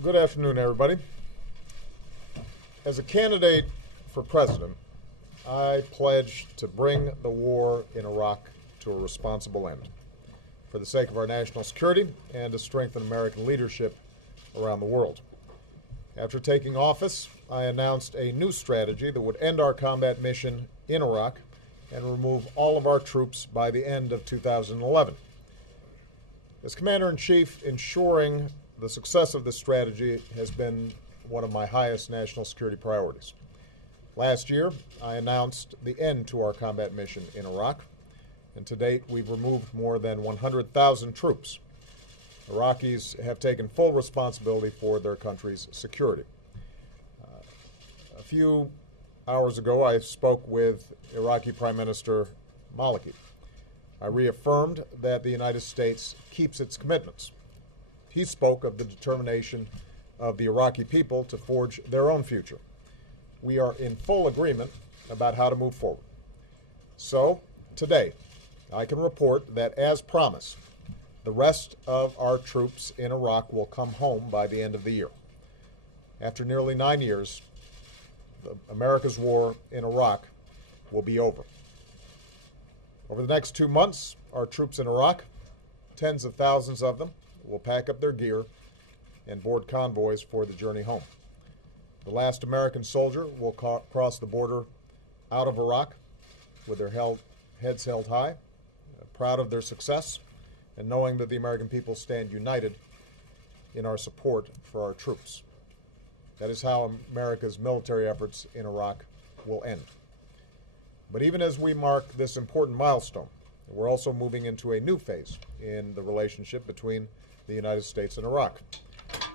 Good afternoon, everybody. As a candidate for president, I pledge to bring the war in Iraq to a responsible end for the sake of our national security and to strengthen American leadership around the world. After taking office, I announced a new strategy that would end our combat mission in Iraq and remove all of our troops by the end of 2011. As Commander-in-Chief, ensuring the success of this strategy has been one of my highest national security priorities. Last year, I announced the end to our combat mission in Iraq, and to date, we've removed more than 100,000 troops. Iraqis have taken full responsibility for their country's security. A few hours ago, I spoke with Iraqi Prime Minister Maliki. I reaffirmed that the United States keeps its commitments. He spoke of the determination of the Iraqi people to forge their own future. We are in full agreement about how to move forward. So, today, I can report that, as promised, the rest of our troops in Iraq will come home by the end of the year. After nearly 9 years, America's war in Iraq will be over. Over the next 2 months, our troops in Iraq, tens of thousands of them, will pack up their gear and board convoys for the journey home. The last American soldier will cross the border out of Iraq with their heads held high, proud of their success, and knowing that the American people stand united in our support for our troops. That is how America's military efforts in Iraq will end. But even as we mark this important milestone, we're also moving into a new phase in the relationship between the United States and Iraq.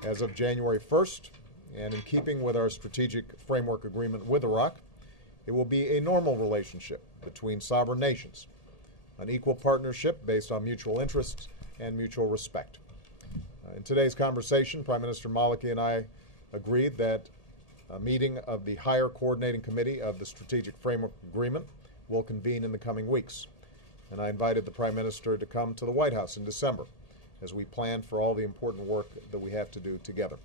As of January 1st, and in keeping with our strategic framework agreement with Iraq, it will be a normal relationship between sovereign nations, an equal partnership based on mutual interests and mutual respect. In today's conversation, Prime Minister Maliki and I agreed that a meeting of the Higher Coordinating Committee of the Strategic Framework Agreement will convene in the coming weeks. And I invited the Prime Minister to come to the White House in December as we plan for all the important work that we have to do together.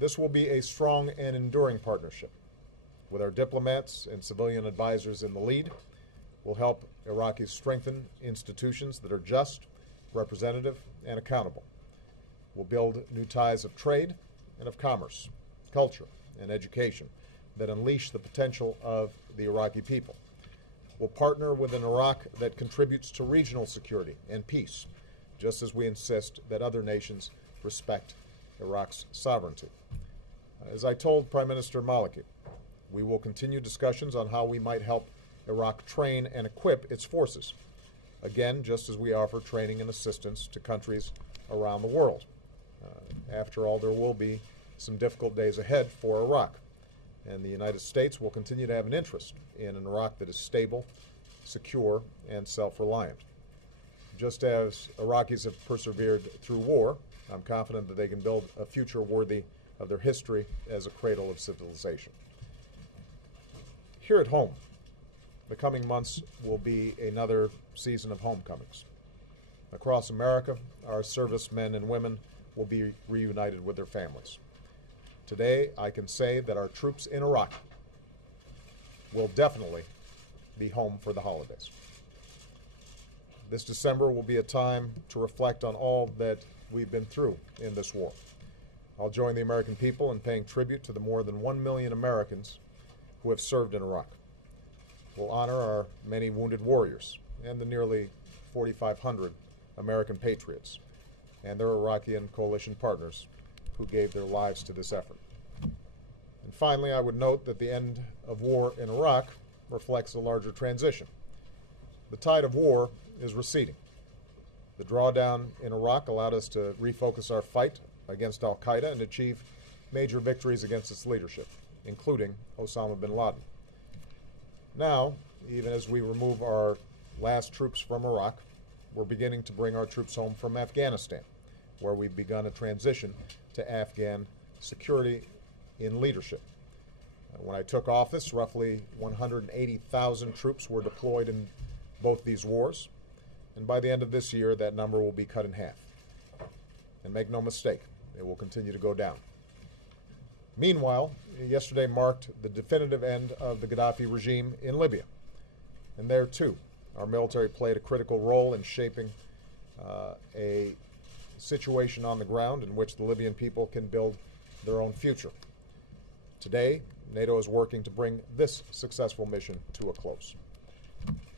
This will be a strong and enduring partnership. With our diplomats and civilian advisors in the lead, we'll help Iraqis strengthen institutions that are just, representative, and accountable. We'll build new ties of trade and of commerce, culture, and education that unleash the potential of the Iraqi people. We'll partner with an Iraq that contributes to regional security and peace, just as we insist that other nations respect Iraq's sovereignty. As I told Prime Minister Maliki, we will continue discussions on how we might help Iraq train and equip its forces, again, just as we offer training and assistance to countries around the world. After all, there will be some difficult days ahead for Iraq, and the United States will continue to have an interest in an Iraq that is stable, secure, and self-reliant. Just as Iraqis have persevered through war, I'm confident that they can build a future worthy of their history as a cradle of civilization. Here at home, the coming months will be another season of homecomings. Across America, our servicemen and women will be reunited with their families. Today, I can say that our troops in Iraq will definitely be home for the holidays. This December will be a time to reflect on all that we've been through in this war. I'll join the American people in paying tribute to the more than 1 million Americans who have served in Iraq. We'll honor our many wounded warriors and the nearly 4,500 American patriots and their Iraqi and coalition partners who gave their lives to this effort. And finally, I would note that the end of war in Iraq reflects a larger transition. The tide of war is receding. The drawdown in Iraq allowed us to refocus our fight against al-Qaeda and achieve major victories against its leadership, including Osama bin Laden. Now, even as we remove our last troops from Iraq, we're beginning to bring our troops home from Afghanistan, where we've begun a transition to Afghan security in leadership. When I took office, roughly 180,000 troops were deployed in both these wars, and by the end of this year, that number will be cut in half. And make no mistake, It will continue to go down. Meanwhile, yesterday marked the definitive end of the Gaddafi regime in Libya. And there, too, our military played a critical role in shaping a situation on the ground in which the Libyan people can build their own future. Today, NATO is working to bring this successful mission to a close.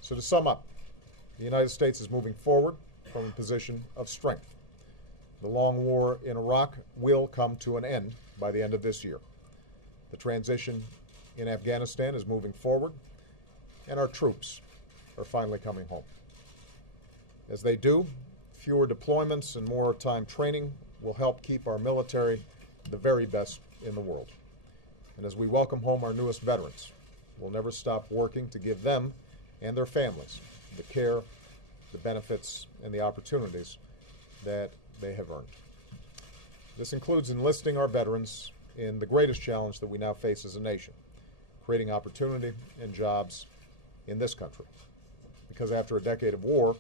So to sum up, the United States is moving forward from a position of strength. The long war in Iraq will come to an end by the end of this year. The transition in Afghanistan is moving forward, and our troops are finally coming home. As they do, fewer deployments and more time training will help keep our military the very best in the world. And as we welcome home our newest veterans, we'll never stop working to give them and their families the care, the benefits, and the opportunities that they have earned. This includes enlisting our veterans in the greatest challenge that we now face as a nation, creating opportunity and jobs in this country. Because after a decade of war,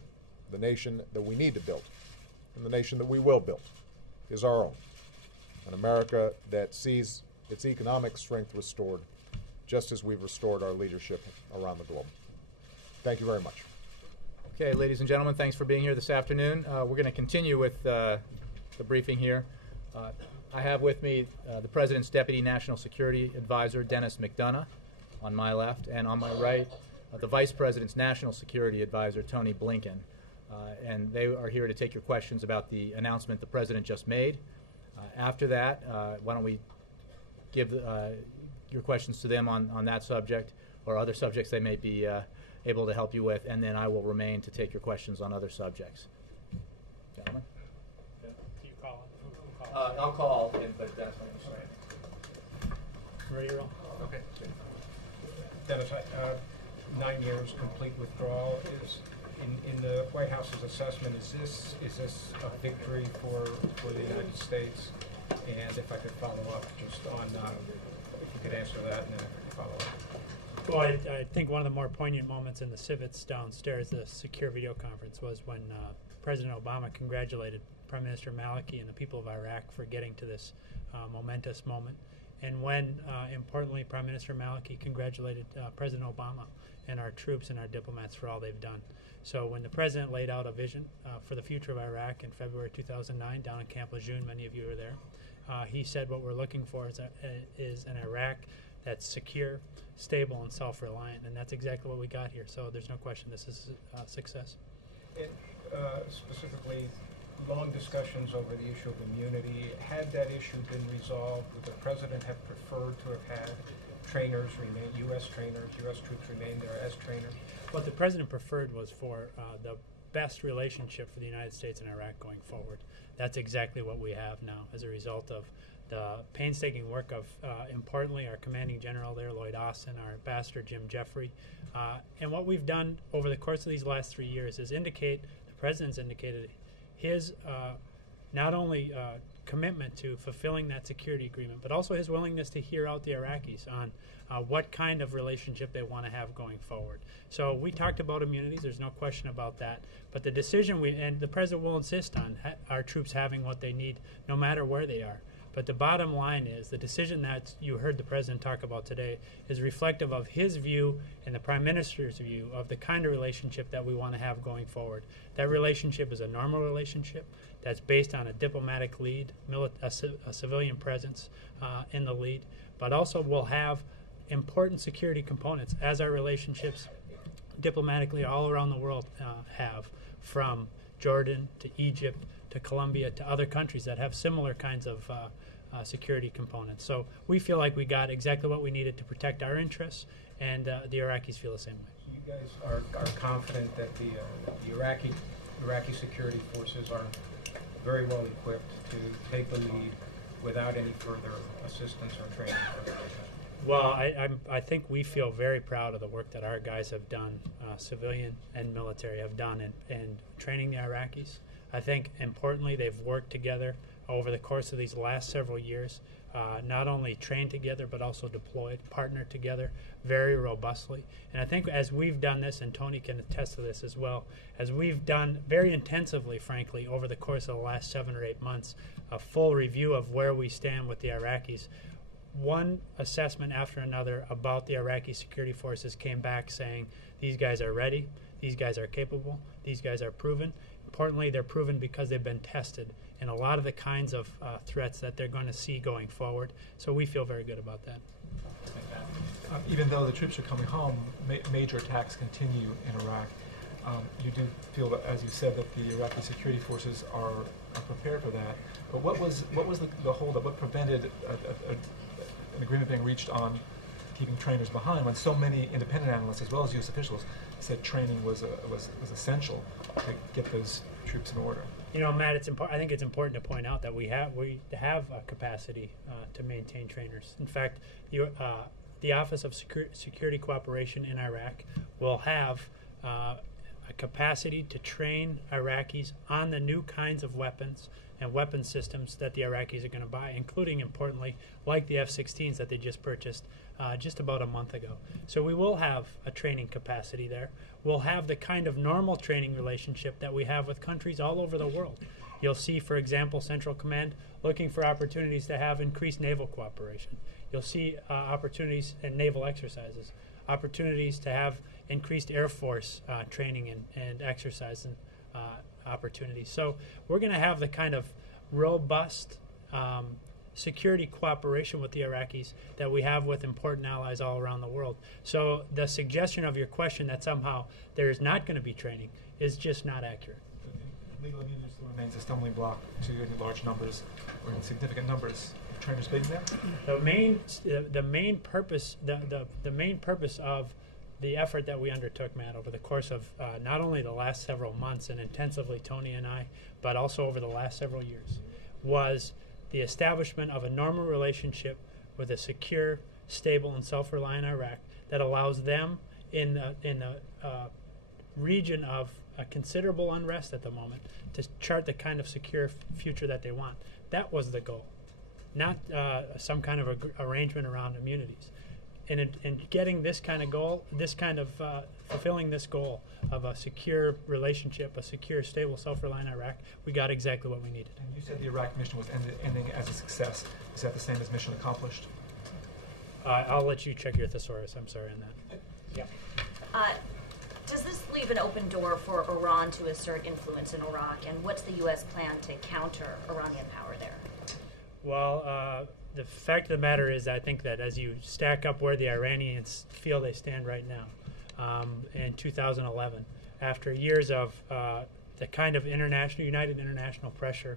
the nation that we need to build, and the nation that we will build, is our own. An America that sees its economic strength restored, just as we've restored our leadership around the globe. Thank you very much. Okay, ladies and gentlemen, thanks for being here this afternoon. We're going to continue with the briefing here. I have with me the President's Deputy National Security Advisor, Dennis McDonough, on my left, and on my right, the Vice President's National Security Advisor, Tony Blinken. And they are here to take your questions about the announcement the President just made. After that, why don't we give your questions to them on that subject or other subjects they may be able to help you with, and then I will remain to take your questions on other subjects. Gentlemen? Do you call it? I'll call in, but Dennis might be straight. Ready to roll? Okay. Dennis, 9 years complete withdrawal is in the White House's assessment. Is this a victory for the United States? And if I could follow up just on if you could answer that, and then I could follow up. Well, I think one of the more poignant moments in the civets downstairs, the secure video conference, was when President Obama congratulated Prime Minister Maliki and the people of Iraq for getting to this momentous moment. And when, importantly, Prime Minister Maliki congratulated President Obama and our troops and our diplomats for all they've done. So when the President laid out a vision for the future of Iraq in February 2009 down in Camp Lejeune, many of you were there, he said what we're looking for is an Iraq that's secure, stable, and self-reliant, and that's exactly what we got here. So there's no question this is a success. And specifically, long discussions over the issue of immunity. Had that issue been resolved, would the President have preferred to have had trainers remain, U.S. trainers, U.S. troops remain there as trainers? What the President preferred was for the best relationship for the United States and Iraq going forward. That's exactly what we have now as a result of the painstaking work of, importantly, our commanding general there, Lloyd Austin, our ambassador, Jim Jeffrey. And what we've done over the course of these last 3 years is the President's indicated his not only commitment to fulfilling that security agreement, but also his willingness to hear out the Iraqis on what kind of relationship they want to have going forward. So we talked about immunities, there's no question about that, but the decision and the President will insist on our troops having what they need no matter where they are. But the bottom line is the decision that you heard the President talk about today is reflective of his view and the Prime Minister's view of the kind of relationship that we want to have going forward. That relationship is a normal relationship that's based on a diplomatic lead, a civilian presence in the lead, but also will have important security components as our relationships diplomatically all around the world have, from Jordan to Egypt to Colombia to other countries that have similar kinds of security components. So we feel like we got exactly what we needed to protect our interests, and the Iraqis feel the same way. So you guys are confident that the Iraqi security forces are very well equipped to take the lead without any further assistance or training? Well, I think we feel very proud of the work that our guys have done, civilian and military have done in training the Iraqis. I think, importantly, they've worked together over the course of these last several years, not only trained together but also deployed, partnered together very robustly. And I think as we've done this, and Tony can attest to this as well, as we've done very intensively, frankly, over the course of the last 7 or 8 months, a full review of where we stand with the Iraqis, one assessment after another about the Iraqi security forces came back saying these guys are ready, these guys are capable, these guys are proven. Importantly, they're proven because they've been tested in a lot of the kinds of threats that they're going to see going forward. So we feel very good about that. Even though the troops are coming home, major attacks continue in Iraq. You do feel that, as you said, that the Iraqi security forces are prepared for that. But what was the holdup? What prevented an agreement being reached on keeping trainers behind when so many independent analysts, as well as U.S. officials, said training was essential to get those troops in order? You know, Matt, I think it's important to point out that we have a capacity to maintain trainers. In fact, the Office of Security Cooperation in Iraq will have a capacity to train Iraqis on the new kinds of weapons and weapon systems that the Iraqis are going to buy, including, importantly, like the F-16s that they just purchased just about a month ago. So we will have a training capacity there. We'll have the kind of normal training relationship that we have with countries all over the world. You'll see, for example, Central Command looking for opportunities to have increased naval cooperation. You'll see opportunities in naval exercises, opportunities to have increased Air Force training and exercise and opportunities. So we're going to have the kind of robust security cooperation with the Iraqis that we have with important allies all around the world. So the suggestion of your question that somehow there is not going to be training is just not accurate. Legal immunity still remains a stumbling block to any large numbers or in significant numbers of trainers being there? The main purpose of the effort that we undertook, Matt, over the course of not only the last several months and intensively Tony and I, but also over the last several years, was the establishment of a normal relationship with a secure, stable, and self-reliant Iraq that allows them in the region of considerable unrest at the moment to chart the kind of secure future that they want. That was the goal, not some kind of arrangement around immunities. In getting this kind of goal, fulfilling this goal of a secure relationship, a secure, stable, self-reliant Iraq, we got exactly what we needed. And you said the Iraq mission was ending as a success. Is that the same as mission accomplished? I'll let you check your thesaurus. I'm sorry on that. Yeah. Does this leave an open door for Iran to assert influence in Iraq, and what's the U.S. plan to counter Iranian power there? Well, the fact of the matter is, I think that as you stack up where the Iranians feel they stand right now, in 2011, after years of the kind of united international pressure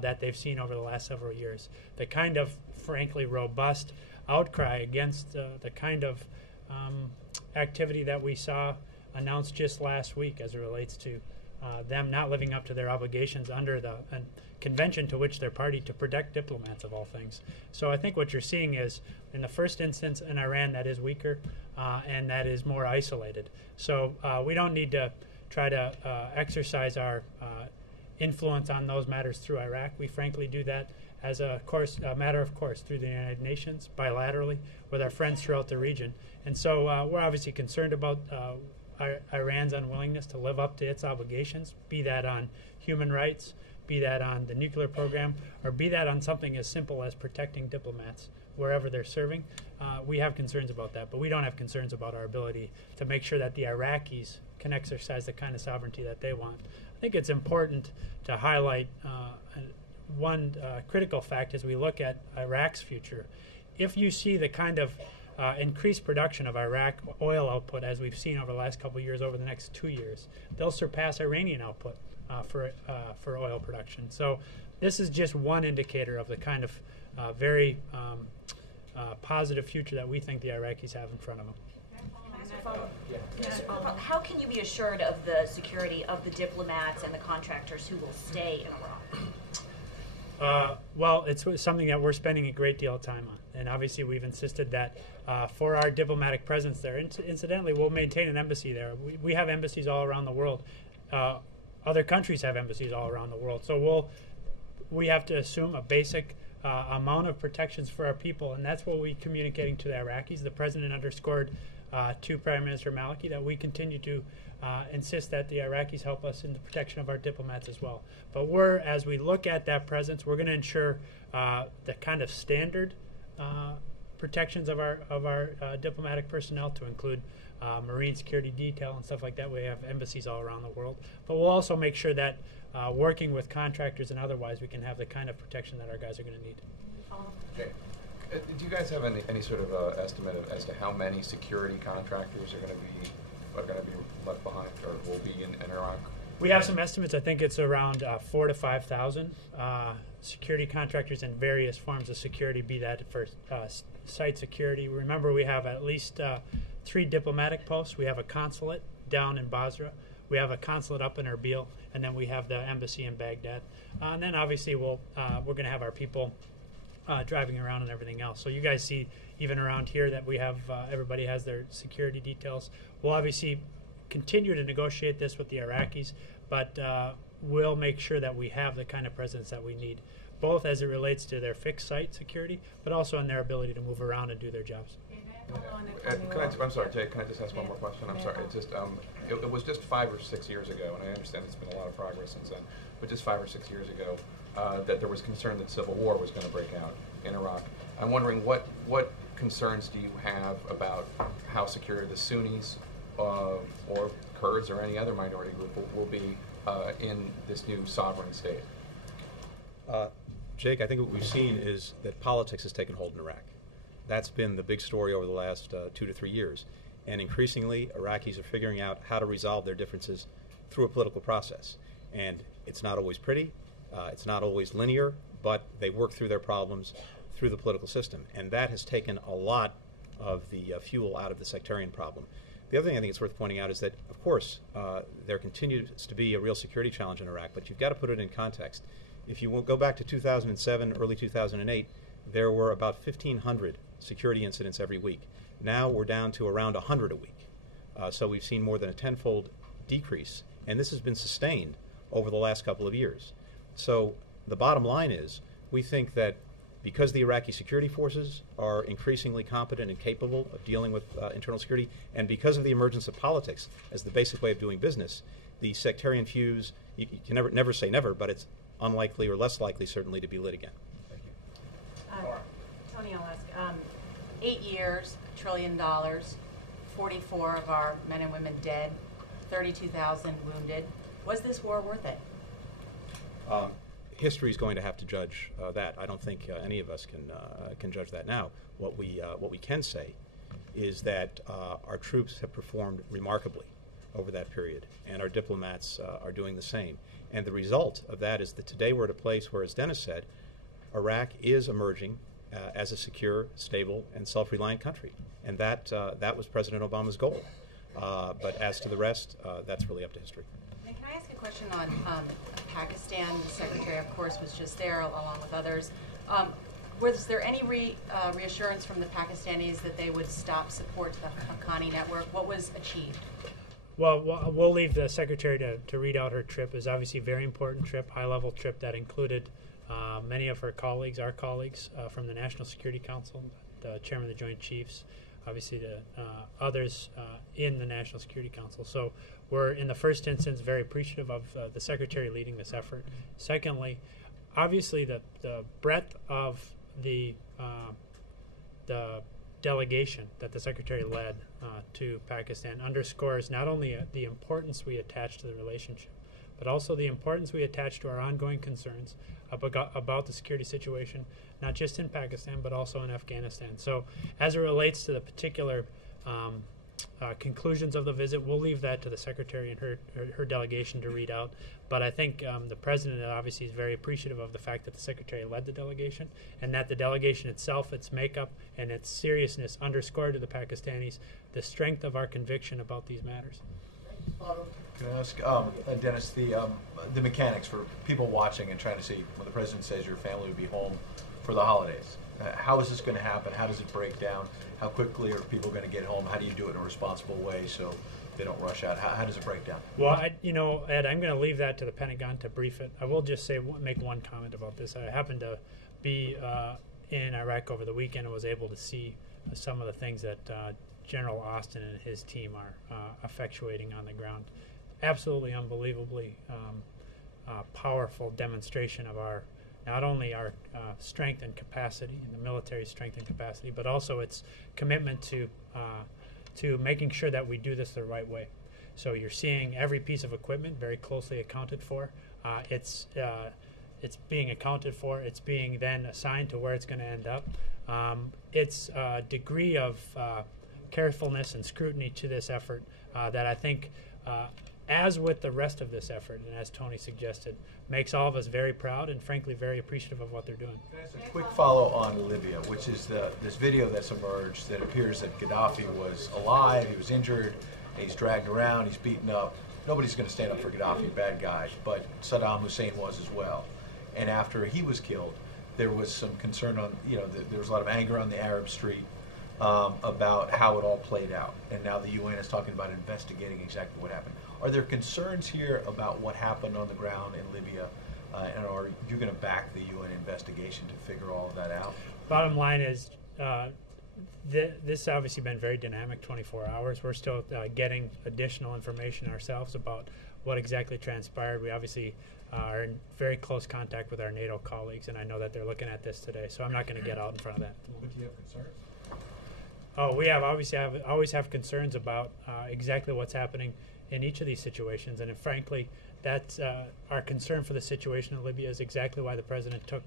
that they've seen over the last several years, the kind of, frankly, robust outcry against the kind of activity that we saw announced just last week as it relates to them not living up to their obligations under the convention to which they're party to protect diplomats of all things. So I think what you're seeing is, in the first instance, an Iran that is weaker and that is more isolated. So we don't need to try to exercise our influence on those matters through Iraq. We frankly do that as a matter of course through the United Nations, bilaterally, with our friends throughout the region. And so we're obviously concerned about Iran's unwillingness to live up to its obligations, be that on human rights, be that on the nuclear program, or be that on something as simple as protecting diplomats wherever they're serving. We have concerns about that, but we don't have concerns about our ability to make sure that the Iraqis can exercise the kind of sovereignty that they want. I think it's important to highlight one critical fact as we look at Iraq's future. If you see the kind of increased production of Iraq oil output as we've seen over the last couple of years, over the next 2 years, they'll surpass Iranian output for oil production. So this is just one indicator of the kind of very positive future that we think the Iraqis have in front of them. How can you be assured of the security of the diplomats and the contractors who will stay in Iraq? Well, it's something that we're spending a great deal of time on. And obviously we've insisted that for our diplomatic presence there, incidentally, we'll maintain an embassy there. We have embassies all around the world. Other countries have embassies all around the world. So we have to assume a basic amount of protections for our people, and that's what we're communicating to the Iraqis. The President underscored to Prime Minister Maliki that we continue to insist that the Iraqis help us in the protection of our diplomats as well. But as we look at that presence, we're going to ensure the kind of standard protections of our diplomatic personnel, to include Marine security detail and stuff like that. We have embassies all around the world. But we'll also make sure that working with contractors and otherwise, we can have the kind of protection that our guys are going to need. Okay. Do you guys have any sort of estimate as to how many security contractors are going to be left behind or will be in Iraq? We have some estimates. I think it's around 4,000 to 5,000 security contractors in various forms of security, be that for site security. Remember, we have at least 3 diplomatic posts. We have a consulate down in Basra. We have a consulate up in Erbil, and then we have the embassy in Baghdad. And then obviously we're going to have our people driving around and everything else. So you guys see even around here that we have everybody has their security details. We'll obviously continue to negotiate this with the Iraqis, but we'll make sure that we have the kind of presence that we need, both as it relates to their fixed site security, but also in their ability to move around and do their jobs. I'm sorry, Jay, can I just ask one more question? I'm sorry. It's just, it was just 5 or 6 years ago, and I understand it's been a lot of progress since then, but just 5 or 6 years ago, that there was concern that civil war was going to break out in Iraq. I'm wondering what concerns do you have about how secure the Sunnis or Kurds or any other minority group will be in this new sovereign state? Jake, I think what we've seen is that politics has taken hold in Iraq. That's been the big story over the last 2 to 3 years. And increasingly, Iraqis are figuring out how to resolve their differences through a political process. And it's not always pretty, it's not always linear, but they work through their problems through the political system. And that has taken a lot of the fuel out of the sectarian problem. The other thing I think it's worth pointing out is that, of course, there continues to be a real security challenge in Iraq, but you've got to put it in context. If you will go back to 2007, early 2008, there were about 1,500 security incidents every week. Now we're down to around 100 a week. So we've seen more than a tenfold decrease, and this has been sustained over the last couple of years. So the bottom line is, we think that because the Iraqi security forces are increasingly competent and capable of dealing with internal security, and because of the emergence of politics as the basic way of doing business, the sectarian fuse, you can never say never, but it's unlikely or less likely certainly to be lit again. Thank you. Tony, I'll ask. 8 years, $1 trillion, 44 of our men and women dead, 32,000 wounded. Was this war worth it? History is going to have to judge that. I don't think any of us can judge that now. What we can say is that our troops have performed remarkably over that period, and our diplomats are doing the same. And the result of that is that today we're at a place where, as Dennis said, Iraq is emerging as a secure, stable, and self-reliant country. And that was President Obama's goal. But as to the rest, that's really up to history. And can I ask a question on Pakistan? The Secretary, of course, was just there along with others. Was there any reassurance from the Pakistanis that they would stop support to the Haqqani network? What was achieved? Well, we'll leave the Secretary to read out her trip. It was obviously a very important trip, high-level trip that included many of her colleagues, our colleagues from the National Security Council, the Chairman of the Joint Chiefs, obviously the others in the National Security Council. So we're, in the first instance, very appreciative of the Secretary leading this effort. Secondly, obviously the breadth of the delegation that the Secretary led to Pakistan underscores not only the importance we attach to the relationship, but also the importance we attach to our ongoing concerns about the security situation, not just in Pakistan, but also in Afghanistan. So as it relates to the particular conclusions of the visit, we'll leave that to the Secretary and her delegation to read out. But I think the President obviously is very appreciative of the fact that the Secretary led the delegation, and that the delegation itself, its makeup, and its seriousness underscored to the Pakistanis the strength of our conviction about these matters. Can I ask, Dennis, the mechanics for people watching and trying to see when the President says your family will be home for the holidays? How is this going to happen? How does it break down? How quickly are people going to get home? How do you do it in a responsible way so they don't rush out? How does it break down? Well, Ed, I'm going to leave that to the Pentagon to brief it. I will just make one comment about this. I happened to be in Iraq over the weekend and was able to see some of the things that General Austin and his team are effectuating on the ground. Absolutely unbelievably powerful demonstration of not only our strength and capacity, and the military strength and capacity, but also its commitment to making sure that we do this the right way. So you're seeing every piece of equipment very closely accounted for. It's being accounted for. It's being then assigned to where it's going to end up. It's a degree of carefulness and scrutiny to this effort that I think, as with the rest of this effort, and as Tony suggested, makes all of us very proud and frankly very appreciative of what they're doing. A quick follow on Libya, which is this video that's emerged that appears that Gaddafi was alive, he was injured, he's dragged around, he's beaten up. Nobody's going to stand up for Gaddafi, bad guy, but Saddam Hussein was as well. And after he was killed, there was some concern on, there was a lot of anger on the Arab street about how it all played out. And now the UN is talking about investigating exactly what happened. Are there concerns here about what happened on the ground in Libya, and are you going to back the UN investigation to figure all of that out? Bottom line is, this has obviously been very dynamic 24 hours. We're still getting additional information ourselves about what exactly transpired. We obviously are in very close contact with our NATO colleagues, and I know that they're looking at this today, so I'm not going to get out in front of that at the moment. Do you have concerns? Oh, we always have concerns about exactly what's happening in each of these situations, and frankly, that's our concern for the situation in Libya is exactly why the president took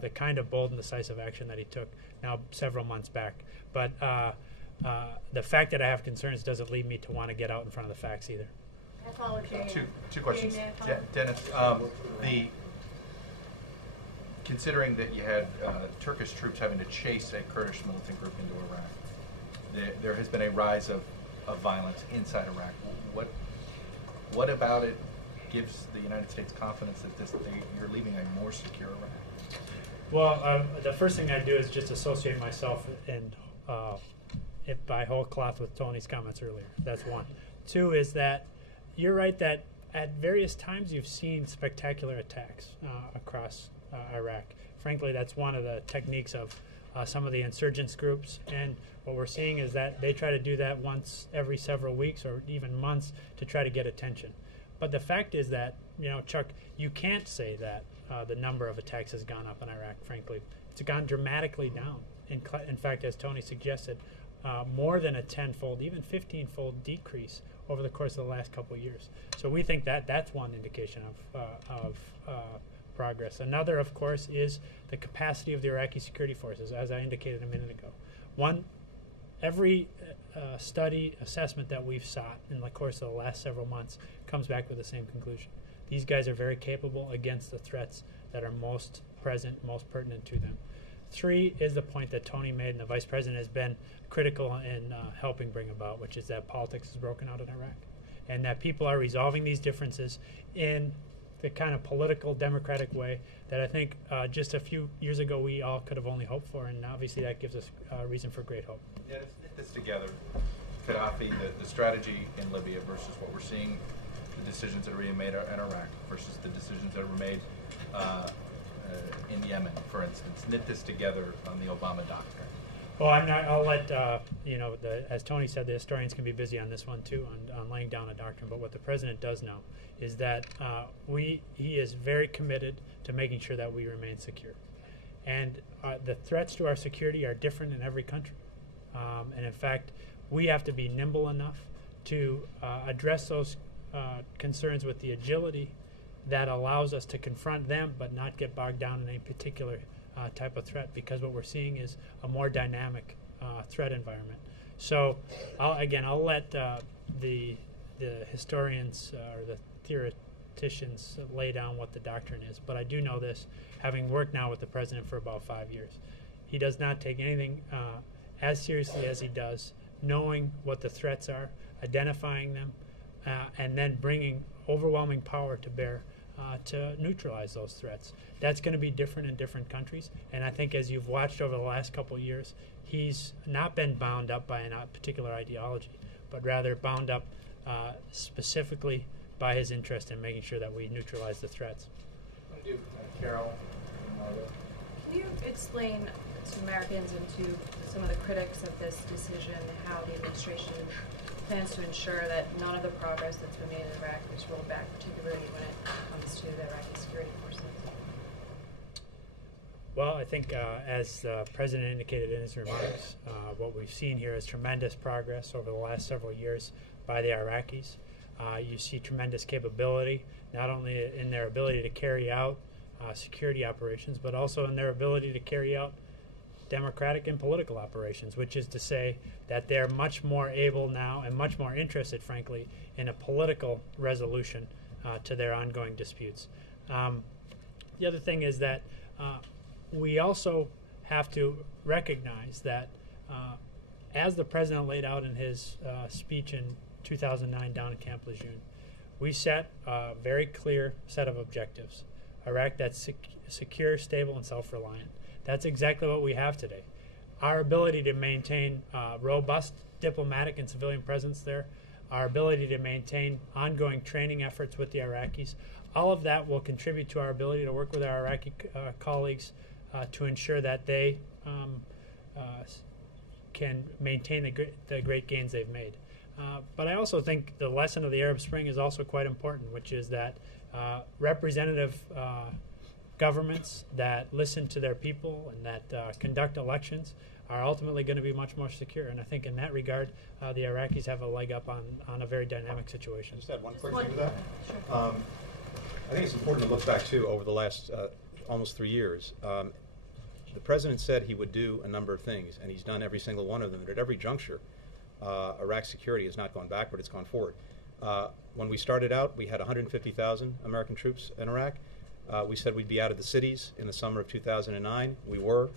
the kind of bold and decisive action that he took now several months back. But the fact that I have concerns doesn't lead me to want to get out in front of the facts either. Two questions. Dennis, considering that you had Turkish troops having to chase a Kurdish militant group into Iraq, there has been a rise of violence inside Iraq. What about it gives the United States confidence that you're leaving a more secure Iraq? Well, the first thing I do is just associate myself by whole cloth with Tony's comments earlier. That's one. Two is that you're right that at various times you've seen spectacular attacks across Iraq. Frankly, that's one of the techniques of some of the insurgents groups, and what we're seeing is that they try to do that once every several weeks or even months to try to get attention. But the fact is that, Chuck, you can't say that the number of attacks has gone up in Iraq, frankly. It's gone dramatically down. In fact, as Tony suggested, more than a 10-fold, even 15-fold decrease over the course of the last couple of years. So we think that that's one indication of progress. Another, of course, is the capacity of the Iraqi security forces, as I indicated a minute ago. Every study, assessment that we've sought in the course of the last several months comes back with the same conclusion. These guys are very capable against the threats that are most present, most pertinent to them. Three is the point that Tony made and the Vice President has been critical in helping bring about, which is that politics is broken out in Iraq, and that people are resolving these differences in the kind of political, democratic way that I think just a few years ago we all could have only hoped for, and obviously that gives us reason for great hope. Yeah, let's knit this together. Gaddafi, the strategy in Libya versus what we're seeing, the decisions that are being made in Iraq versus the decisions that were made in Yemen, for instance. Knit this together on the Obama doctrine. Well, I'll let as Tony said, the historians can be busy on this one too, on laying down a doctrine. But what the president does know is that he is very committed to making sure that we remain secure, and the threats to our security are different in every country. And in fact, we have to be nimble enough to address those concerns with the agility that allows us to confront them, but not get bogged down in any particular type of threat, because what we're seeing is a more dynamic threat environment. So, I'll let the historians or the theoreticians lay down what the doctrine is. But I do know this, having worked now with the president for about 5 years, he does not take anything as seriously as he does knowing what the threats are, identifying them, and then bringing overwhelming power to bear to neutralize those threats. That's going to be different in different countries, and I think as you've watched over the last couple of years, he's not been bound up by a particular ideology, but rather bound up specifically by his interest in making sure that we neutralize the threats. I'm going to do Carol and Margo. Can you explain to Americans and to some of the critics of this decision how the administration plans to ensure that none of the progress that's been made in Iraq is rolled back, particularly when it comes to the Iraqi security forces? Well, I think as the President indicated in his remarks, what we've seen here is tremendous progress over the last several years by the Iraqis. You see tremendous capability, not only in their ability to carry out security operations, but also in their ability to carry out democratic and political operations, which is to say that they're much more able now and much more interested, frankly, in a political resolution to their ongoing disputes. The other thing is that we also have to recognize that as the President laid out in his speech in 2009 down in Camp Lejeune, we set a very clear set of objectives. Iraq that's secure, stable, and self-reliant. That's exactly what we have today. Our ability to maintain robust diplomatic and civilian presence there, our ability to maintain ongoing training efforts with the Iraqis, all of that will contribute to our ability to work with our Iraqi colleagues to ensure that they can maintain the great gains they've made. But I also think the lesson of the Arab Spring is also quite important, which is that representative governments that listen to their people and that conduct elections are ultimately going to be much more secure. And I think in that regard, the Iraqis have a leg up on a very dynamic situation. Just add one quick thing to that. Sure. I think it's important to look back, too, over the last almost 3 years. The President said he would do a number of things, and he's done every single one of them. And at every juncture, Iraq's security has not gone backward, it's gone forward. When we started out, we had 150,000 American troops in Iraq. We said we'd be out of the cities in the summer of 2009. We were.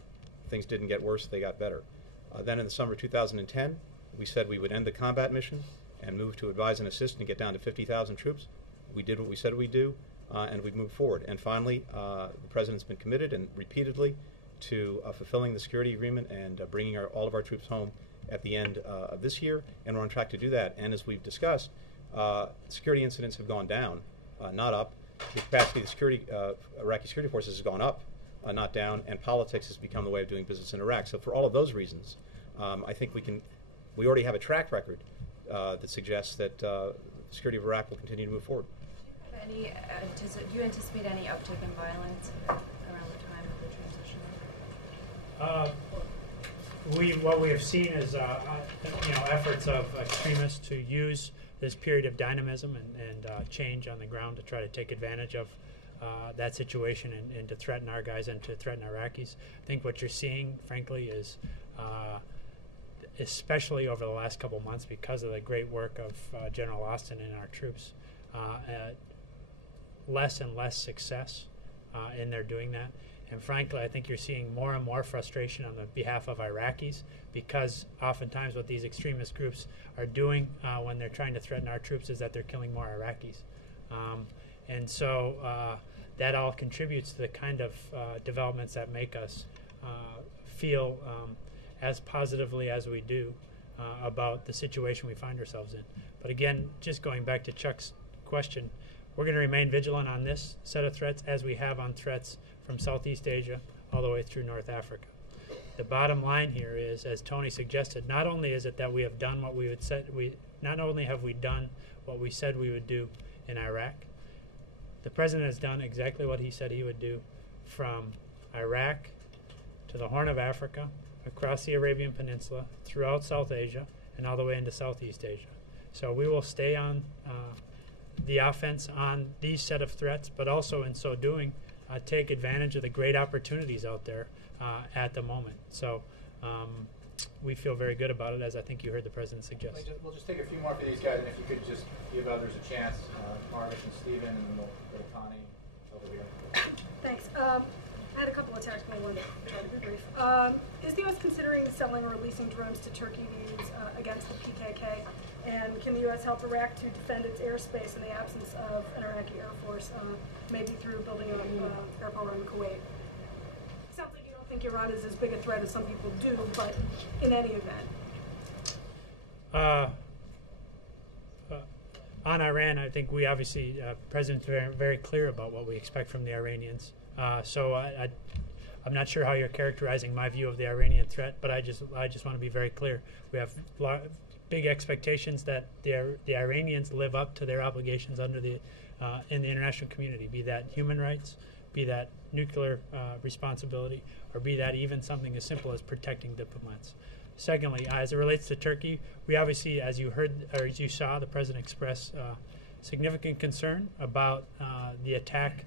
Things didn't get worse, they got better. Then in the summer of 2010, we said we would end the combat mission and move to advise and assist and get down to 50,000 troops. We did what we said we'd do, and we've moved forward. And finally, the President's been committed and repeatedly to fulfilling the security agreement and bringing all of our troops home at the end of this year, and we're on track to do that. And as we've discussed, security incidents have gone down, not up. The capacity of the Iraqi security forces has gone up, not down, and politics has become the way of doing business in Iraq. So for all of those reasons, I think we already have a track record that suggests that the security of Iraq will continue to move forward. Do you anticipate any uptick in violence around the time of the transition? What we have seen is efforts of extremists to use this period of dynamism and change on the ground to try to take advantage of that situation and to threaten our guys and to threaten Iraqis. I think what you're seeing, frankly, is especially over the last couple months, because of the great work of General Austin and our troops, less and less success in their doing that. And frankly, I think you're seeing more and more frustration on the behalf of Iraqis, because oftentimes what these extremist groups are doing when they're trying to threaten our troops is that they're killing more Iraqis. And so that all contributes to the kind of developments that make us feel as positively as we do about the situation we find ourselves in. But again, just going back to Chuck's question, we're going to remain vigilant on this set of threats as we have on threats from Southeast Asia all the way through North Africa. The bottom line here is, as Tony suggested, not only is it that we have done what we would said not only have we done what we said we would do in Iraq, the President has done exactly what he said he would do from Iraq to the Horn of Africa, across the Arabian Peninsula, throughout South Asia, and all the way into Southeast Asia. So we will stay on the offense on these set of threats, but also in so doing, take advantage of the great opportunities out there at the moment. So we feel very good about it, as I think you heard the President suggest. We'll just take a few more for these guys, and if you could just give others a chance, Margaret and Stephen, and then we'll go to Connie over here. Thanks. I had a couple of tactical ones. Try to be brief. Is the U.S. considering selling or releasing drones to Turkey to use against the PKK? And can the U.S. help Iraq to defend its airspace in the absence of an Iraqi Air Force, maybe through building an airport around Kuwait? Sounds like you don't think Iran is as big a threat as some people do, but in any event. on Iran, I think we obviously, President's very, very clear about what we expect from the Iranians. So I'm not sure how you're characterizing my view of the Iranian threat, but I just want to be very clear. We have big expectations that the Iranians live up to their obligations under the in the international community, be that human rights, be that nuclear responsibility, or be that even something as simple as protecting diplomats. Secondly, as it relates to Turkey, we obviously, as you heard or as you saw, the President express significant concern about the attack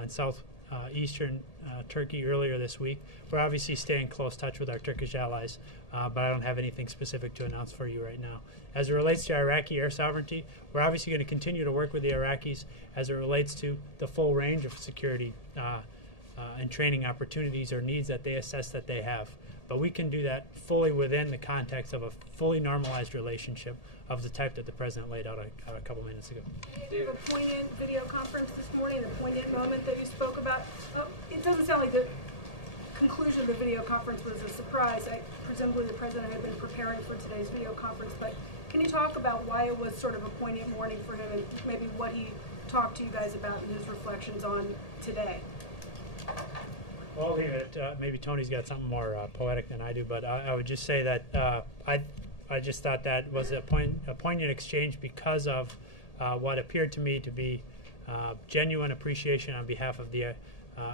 in southeastern Turkey earlier this week. We're obviously staying in close touch with our Turkish allies, but I don't have anything specific to announce for you right now. As it relates to Iraqi air sovereignty, we're obviously going to continue to work with the Iraqis as it relates to the full range of security and training opportunities or needs that they assess that they have. But we can do that fully within the context of a fully normalized relationship of the type that the President laid out a couple minutes ago. You have a poignant video conference this morning, a poignant moment that you spoke about. It doesn't sound like the conclusion of the video conference was a surprise. Presumably the President had been preparing for today's video conference, but can you talk about why it was sort of a poignant morning for him and maybe what he talked to you guys about in his reflections on today? Well, I'll leave it. Maybe Tony's got something more poetic than I do, but I would just say that I just thought that was a poignant exchange because of what appeared to me to be genuine appreciation on behalf of the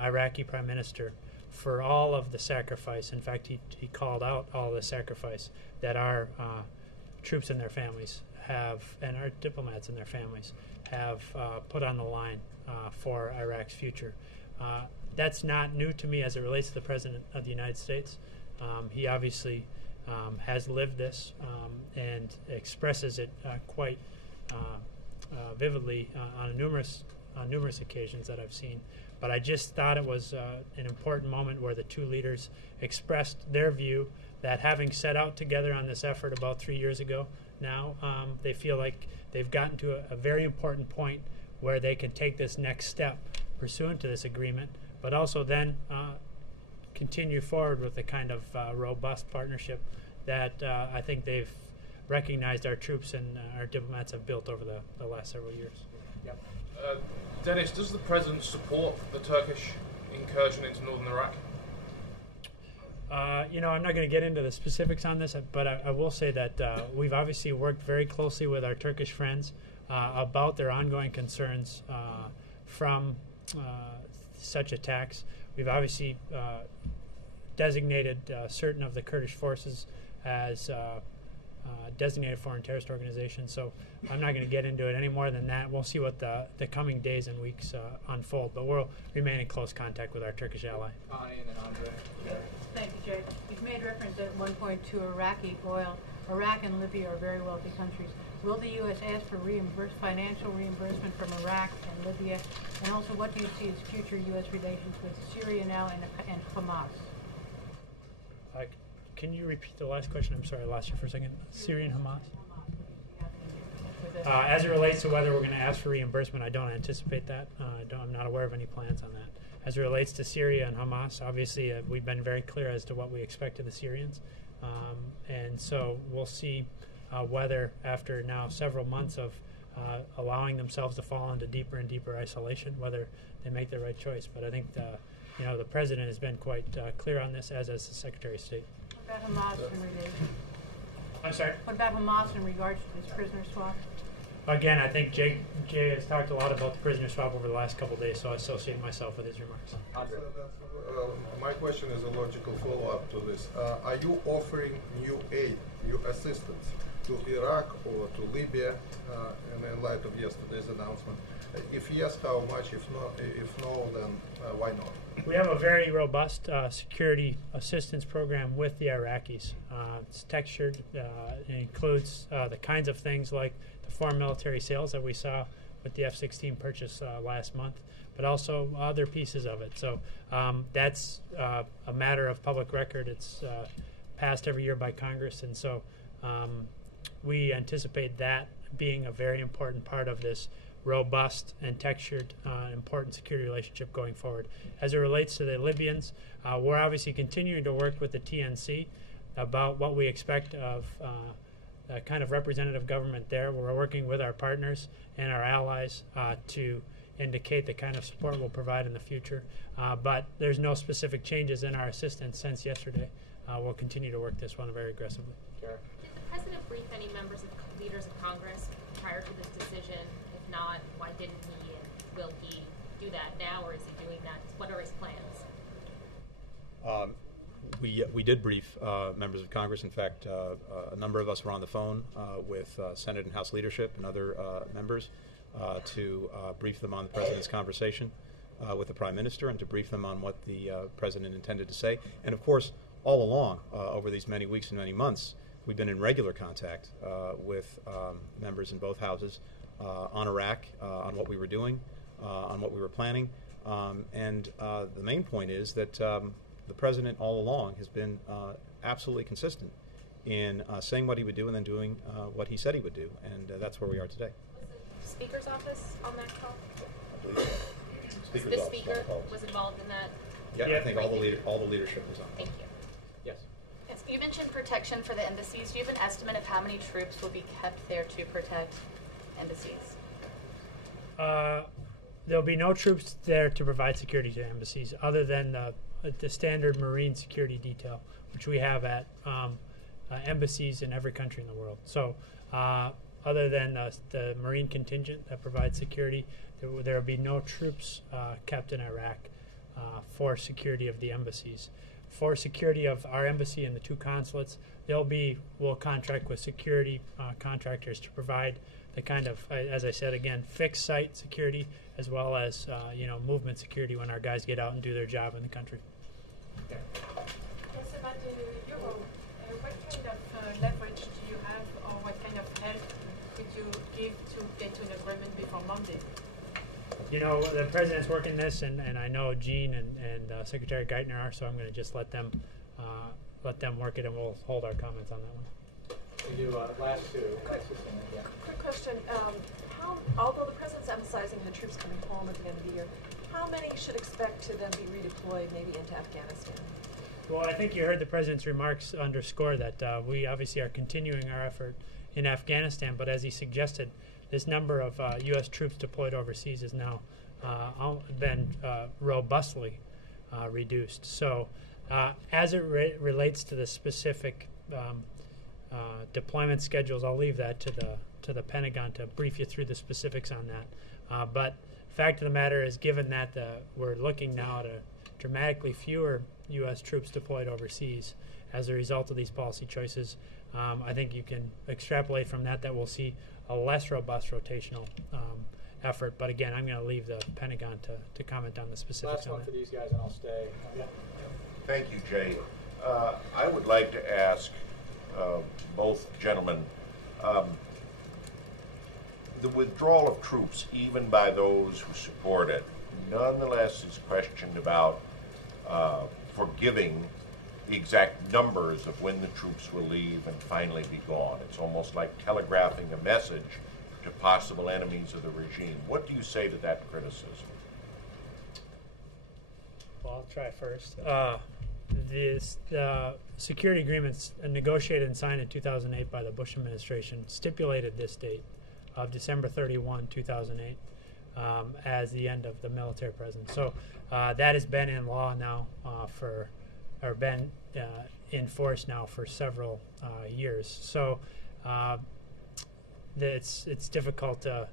Iraqi Prime Minister for all of the sacrifice. In fact, he called out all the sacrifice that our troops and their families have, and our diplomats and their families have put on the line for Iraq's future. That's not new to me as it relates to the President of the United States. He obviously has lived this and expresses it quite vividly on numerous occasions that I've seen. But I just thought it was an important moment where the two leaders expressed their view that having set out together on this effort about 3 years ago now, they feel like they've gotten to a very important point where they can take this next step pursuant to this agreement, but also then continue forward with the kind of robust partnership that I think they've recognized our troops and our diplomats have built over the last several years. Yep. Dennis, does the President support the Turkish incursion into northern Iraq? You know, I'm not going to get into the specifics on this, but I will say that we've obviously worked very closely with our Turkish friends about their ongoing concerns from such attacks. We've obviously designated certain of the Kurdish forces as designated foreign terrorist organizations, so I'm not going to get into it any more than that. We'll see what the coming days and weeks unfold, but we'll remain in close contact with our Turkish ally. Connie and then Andre. Thank you, Jay. You've made reference at one point to Iraqi oil. Iraq and Libya are very wealthy countries. Will the U.S. ask for financial reimbursement from Iraq and Libya? And also, what do you see as future U.S. relations with Syria now and Hamas? Can you repeat the last question? I'm sorry, I lost you for a second. Syria and Hamas? As it relates to whether we're going to ask for reimbursement, I don't anticipate that. I'm not aware of any plans on that. As it relates to Syria and Hamas, obviously we've been very clear as to what we expect of the Syrians. And so we'll see whether after now several months of allowing themselves to fall into deeper and deeper isolation, whether they make the right choice. But I think the President has been quite clear on this, as has the Secretary of State. What about Hamas in relation? I'm sorry? What about Hamas in regards to this prisoner swap? Again, I think Jay has talked a lot about the prisoner swap over the last couple of days, so I associate myself with his remarks. Andre. My question is a logical follow-up to this. Are you offering new aid, new assistance to Iraq or to Libya in light of yesterday's announcement? If yes, how much? If no, then why not? We have a very robust security assistance program with the Iraqis. It's textured. It includes the kinds of things like the foreign military sales that we saw with the F-16 purchase last month, but also other pieces of it. So that's a matter of public record. It's passed every year by Congress, and so we anticipate that being a very important part of this robust and textured important security relationship going forward. As it relates to the Libyans, we're obviously continuing to work with the TNC about what we expect of kind of representative government there. We're working with our partners and our allies to indicate the kind of support we'll provide in the future. But there's no specific changes in our assistance since yesterday. We'll continue to work this one very aggressively. Did the President brief any leaders of Congress prior to this decision? If not, why didn't he, and will he do that now, or is he doing that? What are his plans? We did brief members of Congress. In fact, a number of us were on the phone with Senate and House leadership and other members to brief them on the President's conversation with the Prime Minister and to brief them on what the President intended to say. And of course, all along, over these many weeks and many months, we've been in regular contact with members in both houses on Iraq, on what we were doing, on what we were planning. And the main point is that the President all along has been absolutely consistent in saying what he would do and then doing what he said he would do. And that's where we are today. Was the Speaker's office on that call? I believe so. The Speaker was involved in that? Yeah, I think all the leadership was on. Thank you. Yes. Yes. You mentioned protection for the embassies. Do you have an estimate of how many troops will be kept there to protect embassies? There'll be no troops there to provide security to embassies other than the standard Marine security detail, which we have at embassies in every country in the world. So other than the Marine contingent that provides security, there will be no troops kept in Iraq for security of the embassies. For security of our embassy and the two consulates, we'll contract with security contractors to provide the kind of, as I said again, fixed site security as well as movement security when our guys get out and do their job in the country. Yes, about the euro, what kind of leverage do you have, or what kind of help could you give to get to an agreement before Monday? The President's working this, and I know Gene and Secretary Geithner are, so I'm going to just let them work it, and we'll hold our comments on that one. We do last two. Quick question. Although the President's emphasizing the troops coming home at the end of the year, how many should expect to then be redeployed maybe into Afghanistan? Well, I think you heard the President's remarks underscore that we obviously are continuing our effort in Afghanistan, but as he suggested, this number of U.S. troops deployed overseas has now been robustly reduced. So as it relates to the specific deployment schedules, I'll leave that to the Pentagon to brief you through the specifics on that. But fact of the matter is, given that we're looking now at dramatically fewer U.S. troops deployed overseas as a result of these policy choices, I think you can extrapolate from that we'll see a less robust rotational effort. But again, I'm going to leave the Pentagon to comment on the specifics. Last one for these guys, and I'll stay. Thank you, Jay. I would like to ask both gentlemen, the withdrawal of troops, even by those who support it, nonetheless is questioned about forgiving the exact numbers of when the troops will leave and finally be gone. It's almost like telegraphing a message to possible enemies of the regime. What do you say to that criticism? Well, I'll try first. The security agreements negotiated and signed in 2008 by the Bush administration stipulated this date of December 31, 2008 as the end of the military presence. So that has been in law now been in force now for several years. So it's difficult to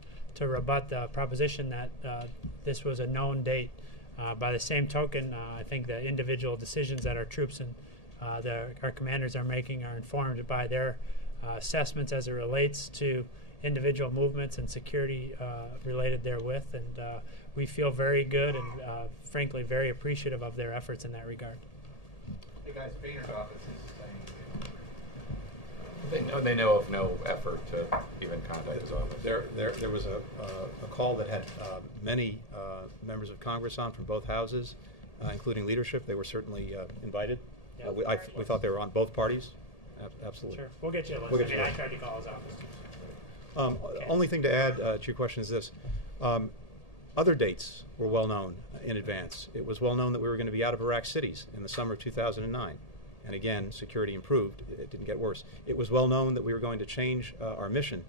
rebut the proposition that this was a known date. By the same token, I think the individual decisions that our troops and our commanders are making are informed by their assessments as it relates to individual movements and security related therewith, and we feel very good and frankly very appreciative of their efforts in that regard. Hey guys, Boehner's office is saying they know of no effort to even contact his office. There was a call that had many members of Congress on from both houses, including leadership. They were certainly invited. Yeah, we thought they were on both parties. Absolutely. Sure, we'll get you a list. We'll get I tried to call his office. Okay. Only thing to add to your question is this. Other dates were well known in advance. It was well known that we were going to be out of Iraq cities in the summer of 2009. And again, security improved. It didn't get worse. It was well known that we were going to change our mission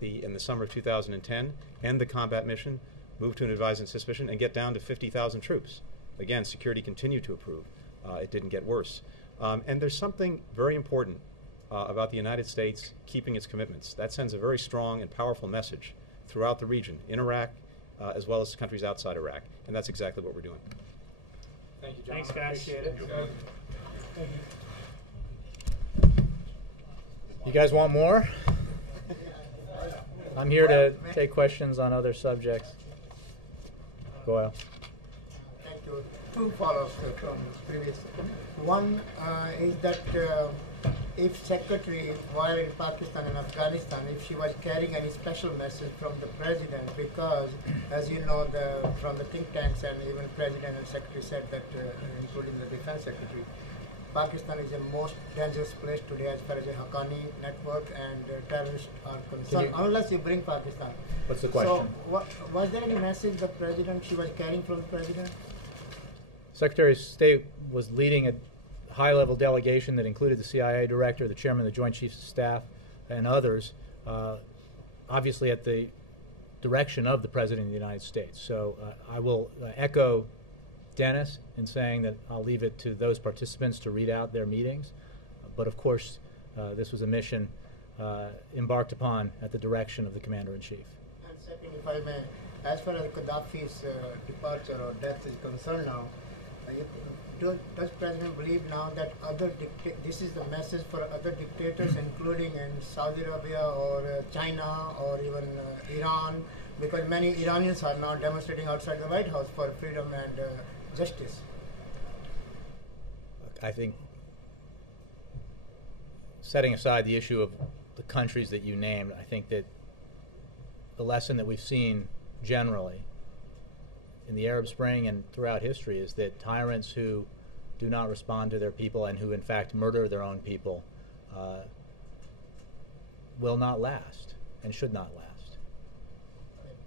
in the summer of 2010, end the combat mission, move to an advise and suspicion, and get down to 50,000 troops. Again, security continued to improve. It didn't get worse. And there's something very important about the United States keeping its commitments. That sends a very strong and powerful message throughout the region, in Iraq, as well as countries outside Iraq. And that's exactly what we're doing. Thank you, John. Thanks, guys. Appreciate it. You guys want more? I'm here to take questions on other subjects. Go ahead. Thank you. Two follow-ups from previous. One is that if Secretary, while in Pakistan and Afghanistan, if she was carrying any special message from the President, because, as you know, from the think tanks and even President and Secretary said that, including the Defense Secretary, Pakistan is the most dangerous place today as far as the Haqqani network and terrorists are concerned, unless you bring Pakistan. What's the question? So, was there any message the President, she was carrying from the President? Secretary of State was leading a high-level delegation that included the CIA director, the chairman of the Joint Chiefs of Staff, and others, obviously at the direction of the President of the United States. So I will echo Dennis in saying that I'll leave it to those participants to read out their meetings. But of course, this was a mission embarked upon at the direction of the Commander-in-Chief. And second, if I may, as far as Gaddafi's departure or death is concerned now, does President believe now that this is the message for other dictators, including in Saudi Arabia or China or even Iran, because many Iranians are now demonstrating outside the White House for freedom and justice? I think, setting aside the issue of the countries that you named, I think that the lesson that we've seen generally in the Arab Spring and throughout history is that tyrants who do not respond to their people and who in fact murder their own people will not last and should not last.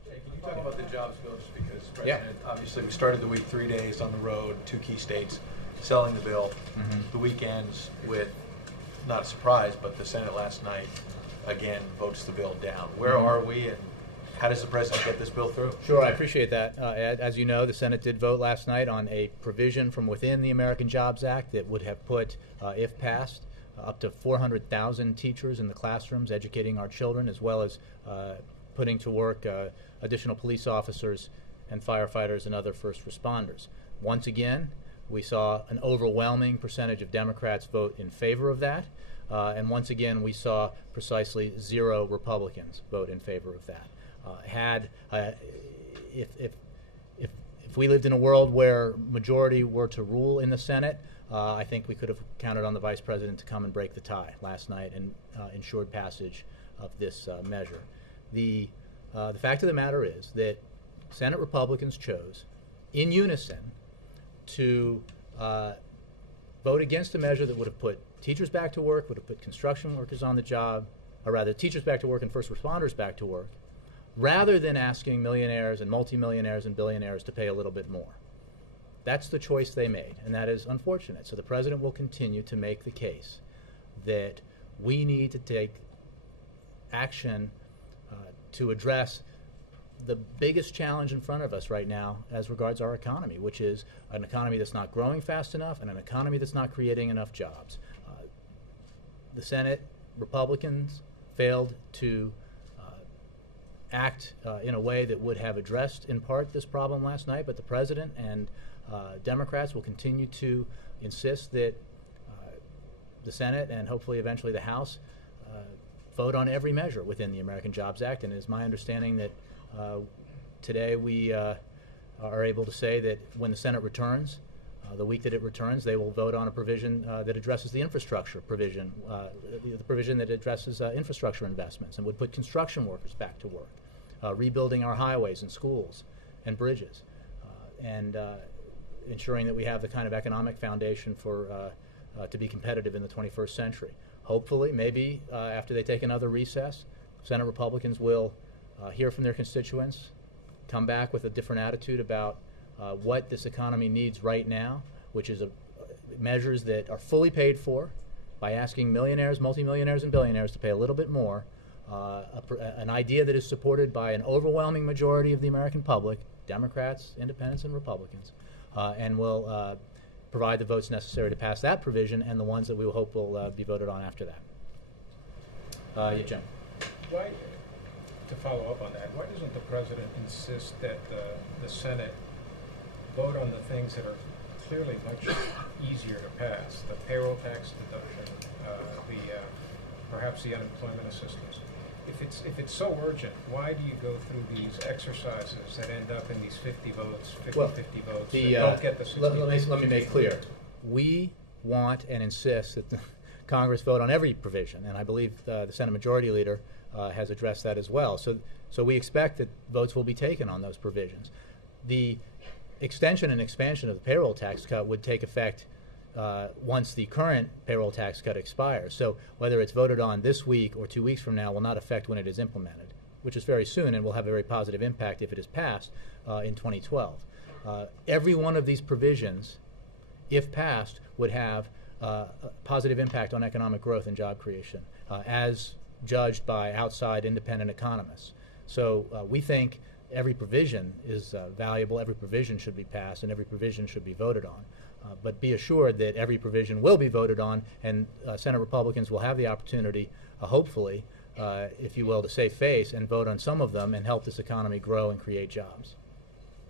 Jay, can you talk about the jobs bill just because, President, obviously we started the week 3 days on the road, 2 key states, selling the bill. The weekends with, not a surprise, but the Senate last night again votes the bill down. Where are we and how does the President get this bill through? Sure, I appreciate that. As you know, the Senate did vote last night on a provision from within the American Jobs Act that would have put, if passed, up to 400,000 teachers in the classrooms educating our children, as well as putting to work additional police officers and firefighters and other first responders. Once again, we saw an overwhelming percentage of Democrats vote in favor of that, and once again we saw precisely 0 Republicans vote in favor of that. If we lived in a world where majority were to rule in the Senate, I think we could have counted on the Vice President to come and break the tie last night and ensured passage of this measure. The fact of the matter is that Senate Republicans chose, in unison, to vote against a measure that would have put teachers back to work, would have put construction workers on the job, or rather teachers back to work and first responders back to work, rather than asking millionaires and multimillionaires and billionaires to pay a little bit more. That's the choice they made, and that is unfortunate. So the President will continue to make the case that we need to take action to address the biggest challenge in front of us right now as regards our economy, which is an economy that's not growing fast enough and an economy that's not creating enough jobs. The Senate Republicans failed to act in a way that would have addressed in part this problem last night, but the President and Democrats will continue to insist that the Senate and hopefully eventually the House vote on every measure within the American Jobs Act. And it is my understanding that today we are able to say that when the Senate returns, the week that it returns, they will vote on a provision that addresses the infrastructure provision, the provision that addresses infrastructure investments and would put construction workers back to work, rebuilding our highways and schools and bridges, and ensuring that we have the kind of economic foundation for to be competitive in the 21st century. Hopefully, maybe after they take another recess, Senate Republicans will hear from their constituents, come back with a different attitude about what this economy needs right now, which is measures that are fully paid for by asking millionaires, multimillionaires, and billionaires to pay a little bit more, an idea that is supported by an overwhelming majority of the American public, Democrats, Independents, and Republicans, and will provide the votes necessary to pass that provision and the ones that we hope will be voted on after that. Yeah, Jim. Why, to follow up on that, why doesn't the president insist that the Senate vote on the things that are clearly much easier to pass? The payroll tax deduction, perhaps the unemployment assistance. If it's so urgent, why do you go through these exercises that end up in these 50 votes, 50-50 votes, that don't get the 60? Let me make clear. We want and insist that the Congress vote on every provision, and I believe the Senate Majority Leader has addressed that as well. So we expect that votes will be taken on those provisions. The extension and expansion of the payroll tax cut would take effect once the current payroll tax cut expires. So whether it's voted on this week or 2 weeks from now will not affect when it is implemented, which is very soon and will have a very positive impact if it is passed in 2012. Every one of these provisions, if passed, would have a positive impact on economic growth and job creation, as judged by outside independent economists. So we think every provision is valuable, every provision should be passed, and every provision should be voted on. But be assured that every provision will be voted on, and Senate Republicans will have the opportunity, hopefully, if you will, to save face and vote on some of them and help this economy grow and create jobs.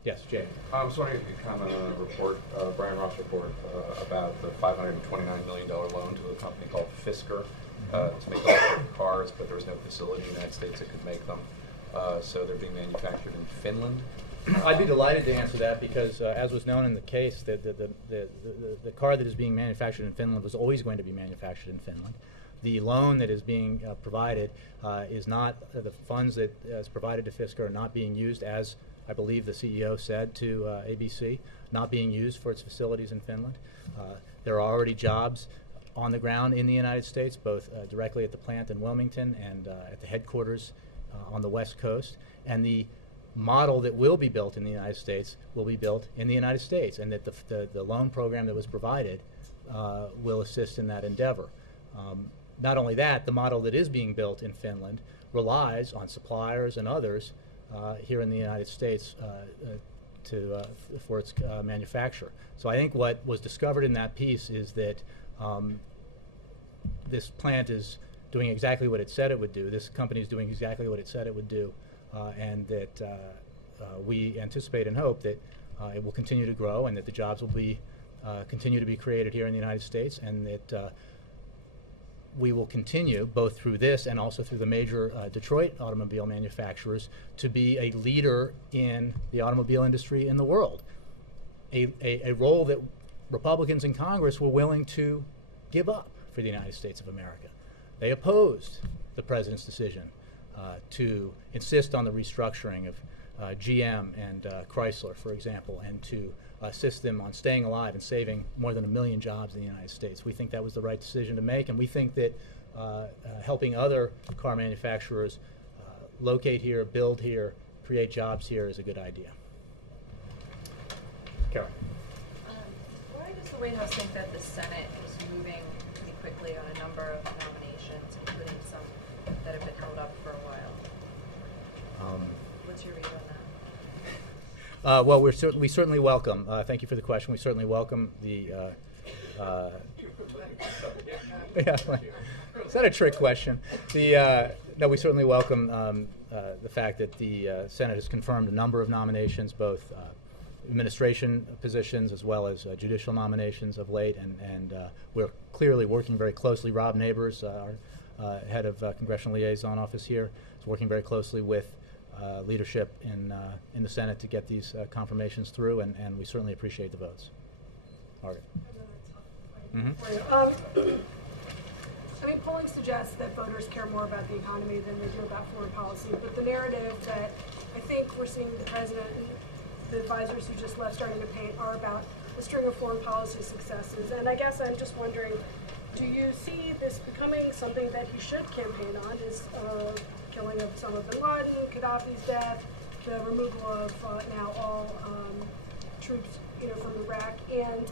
Yes, Jay. I was wondering if you could comment on a report, Brian Ross report, about the $529 million loan to a company called Fisker to make electric cars, but there was no facility in the United States that could make them. So they're being manufactured in Finland. I'd be delighted to answer that because, as was known in the case, the car that is being manufactured in Finland was always going to be manufactured in Finland. The loan that is being provided is not, the funds that is provided to Fisker are not being used, as I believe the CEO said to ABC, not being used for its facilities in Finland. There are already jobs on the ground in the United States, both directly at the plant in Wilmington and at the headquarters on the West Coast. And the model that will be built in the United States will be built in the United States, and that the loan program that was provided will assist in that endeavor. Not only that, the model that is being built in Finland relies on suppliers and others here in the United States for its manufacture. So I think what was discovered in that piece is that this plant is doing exactly what it said it would do. This company is doing exactly what it said it would do, and that we anticipate and hope that it will continue to grow and that the jobs will be continue to be created here in the United States, and that we will continue, both through this and also through the major Detroit automobile manufacturers, to be a leader in the automobile industry in the world, a role that Republicans in Congress were willing to give up for the United States of America. They opposed the president's decision to insist on the restructuring of GM and Chrysler, for example, and to assist them on staying alive and saving more than 1 million jobs in the United States. We think that was the right decision to make, and we think that helping other car manufacturers locate here, build here, create jobs here is a good idea. Carol. Why does the White House think that the Senate is moving pretty quickly on a number of nominations, including some that have been held up for a while? What's your read on that? Well, we certainly welcome. Thank you for the question. We certainly welcome the. Is that a trick question? No, we certainly welcome the fact that the Senate has confirmed a number of nominations, both administration positions as well as judicial nominations of late, and we're clearly working very closely. Rob Neighbors, our head of Congressional Liaison Office here, is working very closely with leadership in the Senate to get these confirmations through, and we certainly appreciate the votes. Margaret. I mean, polling suggests that voters care more about the economy than they do about foreign policy, but the narrative that I think we're seeing the president and the advisors who just left starting to paint are about a string of foreign policy successes. And I guess I'm just wondering, do you see this becoming something that he should campaign on, his killing of Osama bin Laden, Gaddafi's death, the removal of now all troops from Iraq, and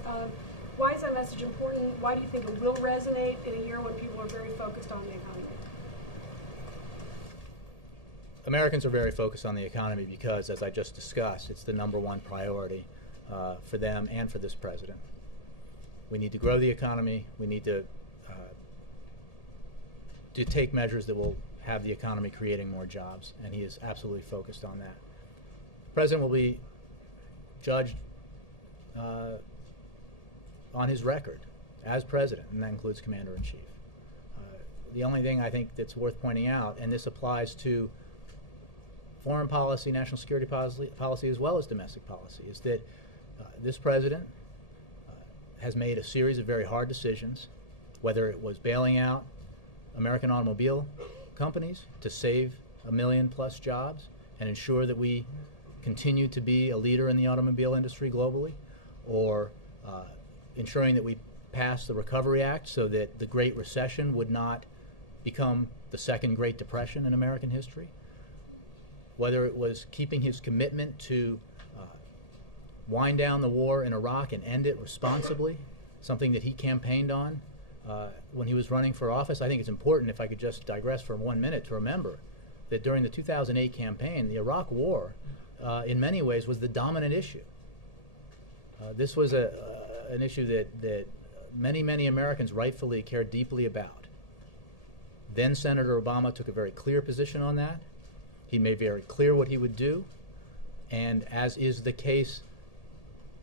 Why is that message important? Why do you think it will resonate in a year when people are very focused on the economy? Americans are very focused on the economy because, as I just discussed, it's the #1 priority for them and for this president. We need to grow the economy. We need to take measures that will have the economy creating more jobs, and he is absolutely focused on that. The president will be judged on his record as president, and that includes commander-in-chief. The only thing I think that's worth pointing out, and this applies to foreign policy, national security policy, as well as domestic policy, is that this president has made a series of very hard decisions, whether it was bailing out American automobile companies to save 1 million+ jobs and ensure that we continue to be a leader in the automobile industry globally, or ensuring that we pass the Recovery Act so that the Great Recession would not become the second Great Depression in American history, whether it was keeping his commitment to wind down the war in Iraq and end it responsibly, something that he campaigned on when he was running for office. I think it's important, if I could just digress for 1 minute, to remember that during the 2008 campaign, the Iraq War, in many ways, was the dominant issue. This was an issue that many Americans rightfully cared deeply about. Then Senator Obama took a very clear position on that. He made very clear what he would do, and as is the case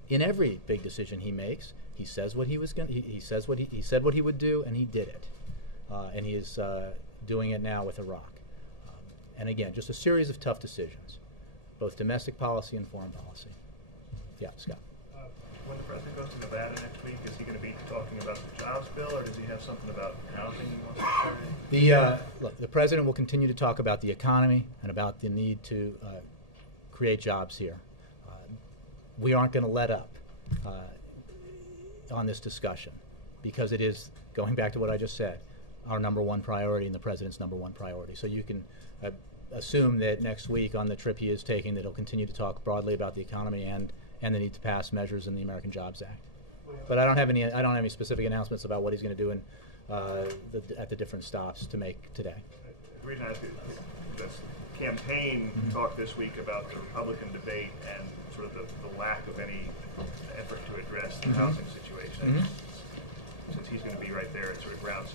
in every big decision he makes, he says what he was going. He says what he said what he would do, and he did it. And he is doing it now with Iraq. And again, just a series of tough decisions, both domestic policy and foreign policy. Yeah, Scott. When the president goes to Nevada next week, is he going to be talking about the jobs bill, or does he have something about housing he wants to say? Look, the president will continue to talk about the economy and about the need to create jobs here. We aren't going to let up on this discussion, because it is, going back to what I just said, our #1 priority and the president's #1 priority. So you can assume that next week, on the trip he is taking, that he'll continue to talk broadly about the economy and the need to pass measures in the American Jobs Act. But I don't have any specific announcements about what he's going to do at the different stops to make today. The reason I ask is this campaign talk this week about the Republican debate and sort of the lack of any effort to address the housing situation. Since he's going to be right there at sort of ground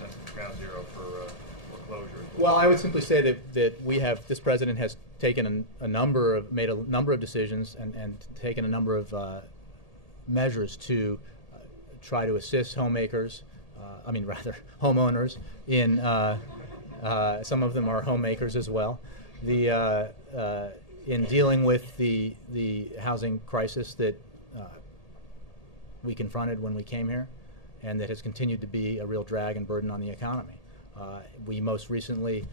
zero for foreclosure. Well, I would simply say that this president has taken made a number of decisions and taken a number of measures to try to assist homeowners in some of them are homemakers as well, in dealing with the housing crisis that we confronted when we came here, and that has continued to be a real drag and burden on the economy. We most recently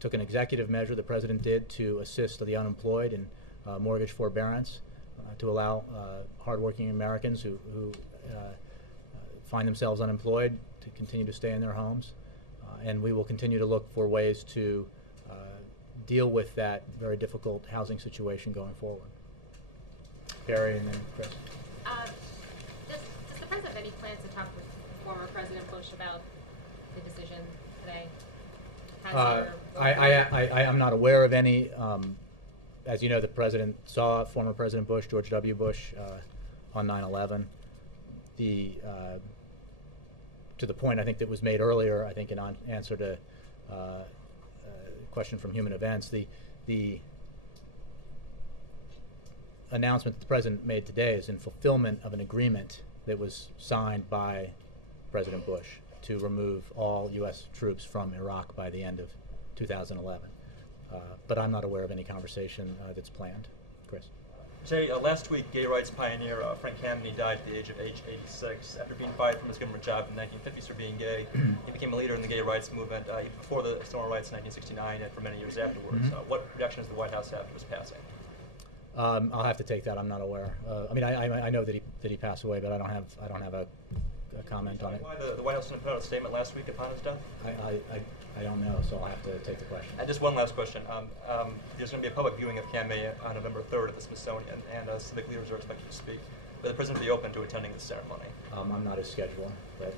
took an executive measure the president did to assist the unemployed in mortgage forbearance, to allow hardworking Americans who find themselves unemployed to continue to stay in their homes. And we will continue to look for ways to deal with that very difficult housing situation going forward. Barry and then Chris. Does the president have any plans to talk with former President Bush about the decision today? I'm not aware of any. As you know, the president saw former President Bush, George W. Bush, on 9/11. To the point I think that was made earlier, I think in answer to a question from Human Events, the announcement that the president made today is in fulfillment of an agreement that was signed by President Bush to remove all U.S. troops from Iraq by the end of 2011. But I'm not aware of any conversation that's planned. Chris. Jay, last week, gay rights pioneer Frank Kameny died at the age of 86 after being fired from his government job in the 1950s for being gay. He became a leader in the gay rights movement even before the Civil Rights in 1969 and for many years afterwards. What reaction does the White House have to his passing? I'll have to take that. I'm not aware. I know that he passed away, but I don't have a comment on it. Why the White House didn't put out a statement last week upon his death? I don't know, so I'll have to take the question. And just one last question. There's going to be a public viewing of Kameny on November 3rd at the Smithsonian, and civic leaders are expected to speak. Would the President be open to attending this ceremony? I'm not his scheduler, but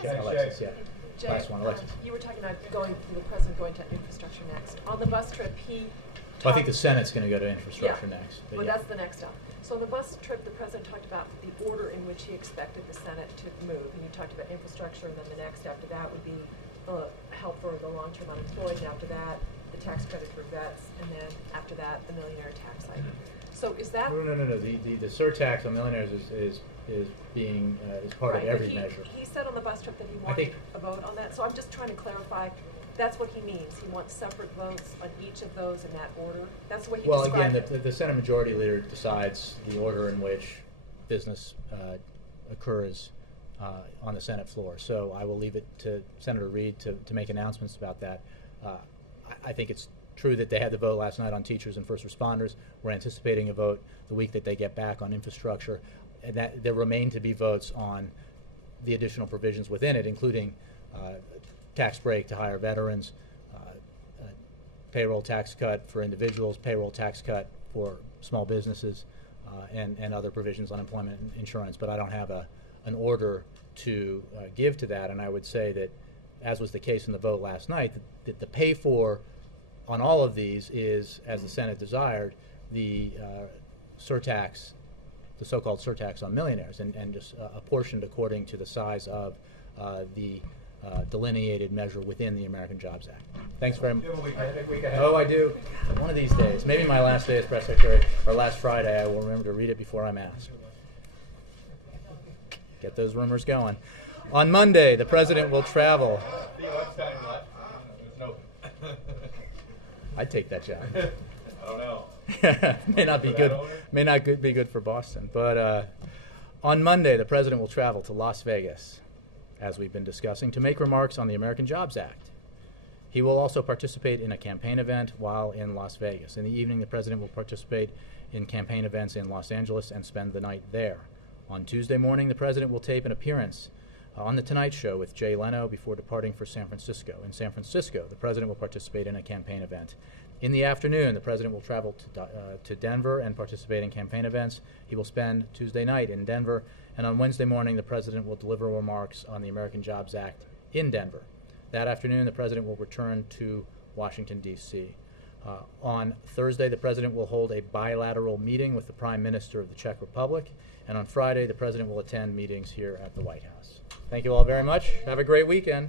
Jay, Alexis, yeah. Jay, Last one, Alexis. you were talking about the President going to infrastructure next. On the bus trip, he Well, I think the Senate's going to go to infrastructure next. But Well, yeah. that's the next step. So on the bus trip, the President talked about the order in which he expected the Senate to move. And you talked about infrastructure, and then the next after that would be help for the long-term unemployed, and after that, the tax credit for vets, and then after that, the millionaire tax hike. So is that... No. The surtax on millionaires is being is part of right, every but measure. He said on the bus trip that he wanted a vote on that. So I'm just trying to clarify. That's what he means. He wants separate votes on each of those in that order. That's the way he described again, it. the Senate Majority Leader decides the order in which business occurs on the Senate floor. So I will leave it to Senator Reid to make announcements about that. I think it's true that they had the vote last night on teachers and first responders. We're anticipating a vote the week that they get back on infrastructure, and that there remain to be votes on the additional provisions within it, including tax break to hire veterans, payroll tax cut for individuals, payroll tax cut for small businesses, and other provisions on employment insurance. But I don't have an order to give to that, and I would say that, as was the case in the vote last night, that the pay for on all of these is, as the Senate desired, the surtax, the so-called surtax on millionaires, and just apportioned according to the size of the delineated measure within the American Jobs Act. Thanks very much. Oh, I do. One of these days, maybe my last day as press secretary, or last Friday, I will remember to read it before I'm asked. Get those rumors going. On Monday, the President will travel. I'd take that job. I don't know. May not be good. May not be good for Boston. But on Monday, the President will travel to Las Vegas, as we've been discussing, to make remarks on the American Jobs Act. He will also participate in a campaign event while in Las Vegas. In the evening, the President will participate in campaign events in Los Angeles and spend the night there. On Tuesday morning, the President will tape an appearance on The Tonight Show with Jay Leno before departing for San Francisco. In San Francisco, the President will participate in a campaign event. In the afternoon, the President will travel to Denver and participate in campaign events. He will spend Tuesday night in Denver, and on Wednesday morning, the President will deliver remarks on the American Jobs Act in Denver. That afternoon, the President will return to Washington, D.C. On Thursday, the President will hold a bilateral meeting with the Prime Minister of the Czech Republic, and on Friday, the President will attend meetings here at the White House. Thank you all very much. Have a great weekend.